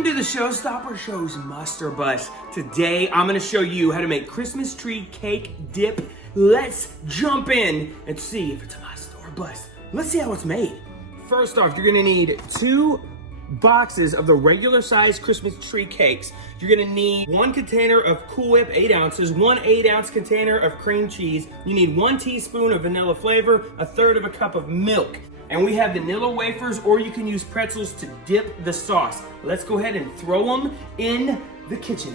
Welcome to the Showstopper Show's Must or Bust. Today, I'm gonna show you how to make Christmas tree cake dip. Let's jump in and see if it's a must or bust. Let's see how it's made. First off, you're gonna need 2 boxes of the regular size Christmas tree cakes. You're gonna need 1 container of Cool Whip, 8 ounces, 1 8-ounce container of cream cheese. You need 1 teaspoon of vanilla flavor, 1/3 of a cup of milk. And we have vanilla wafers, or you can use pretzels to dip the sauce. Let's go ahead and throw them in the KitchenAid.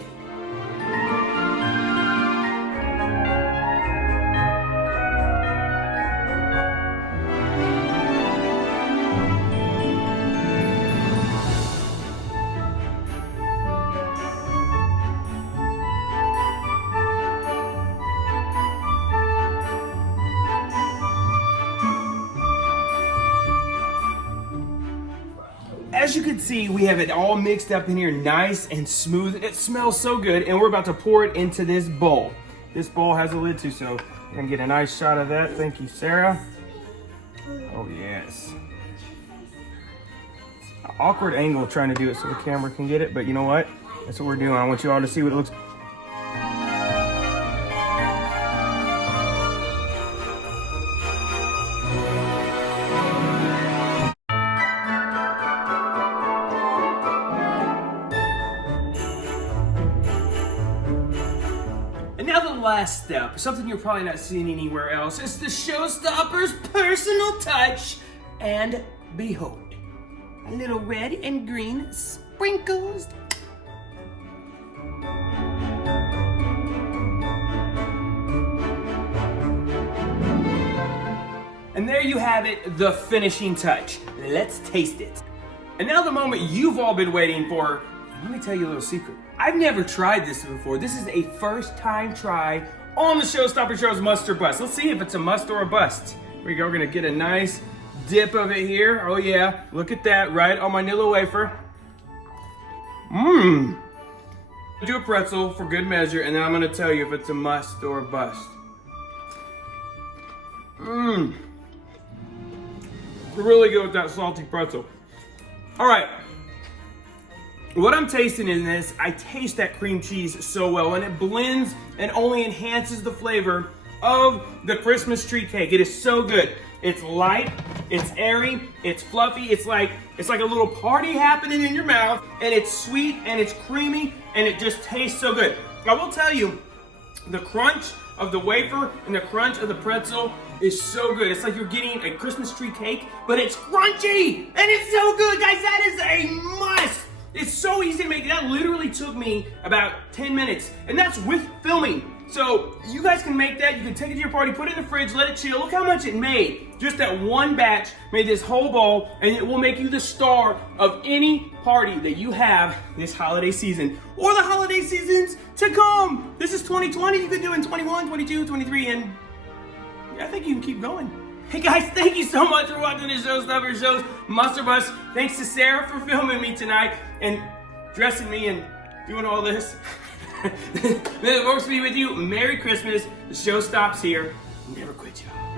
As you can see, we have it all mixed up in here nice and smooth. It smells so good, and we're about to pour it into this bowl. This bowl has a lid too, so we're gonna get a nice shot of that. Thank you, Sarah. Oh yes. Awkward angle trying to do it so the camera can get it, but you know what? That's what we're doing. I want you all to see what it looks like. And now the last step, something you're probably not seeing anywhere else, is the Showstopper's personal touch. And behold, a little red and green sprinkles. And there you have it, the finishing touch. Let's taste it. And now the moment you've all been waiting for. Let me tell you a little secret. I've never tried this before. This is a first time try on the Showstopper Show's Must or Bust. Let's see if it's a must or a bust. Here we go, we're gonna get a nice dip of it here. Oh yeah, look at that, right on my vanilla wafer. Do a pretzel for good measure, and then I'm gonna tell you if it's a must or a bust. Really good with that salty pretzel. All right. What I'm tasting in this, I taste that cream cheese so well, and it blends and only enhances the flavor of the Christmas tree cake. It is so good. It's light, it's airy, it's fluffy, it's like a little party happening in your mouth, and it's sweet and it's creamy, and it just tastes so good. I will tell you, the crunch of the wafer and the crunch of the pretzel is so good. It's like you're getting a Christmas tree cake, but it's crunchy, and it's so good, guys. That is a must. It's so easy to make. That literally took me about 10 minutes, and that's with filming. So you guys can make that. You can take it to your party, put it in the fridge, let it chill. Look how much it made. Just that one batch made this whole bowl, and it will make you the star of any party that you have this holiday season or the holiday seasons to come. This is 2020. You could do it in 21, 22, 23, and I think you can keep going. Hey guys, thank you so much for watching the Showstopper Show's Must or Bust. Thanks to Sarah for filming me tonight and dressing me and doing all this. May the force be with you. Merry Christmas. The show stops here. Never quit, y'all.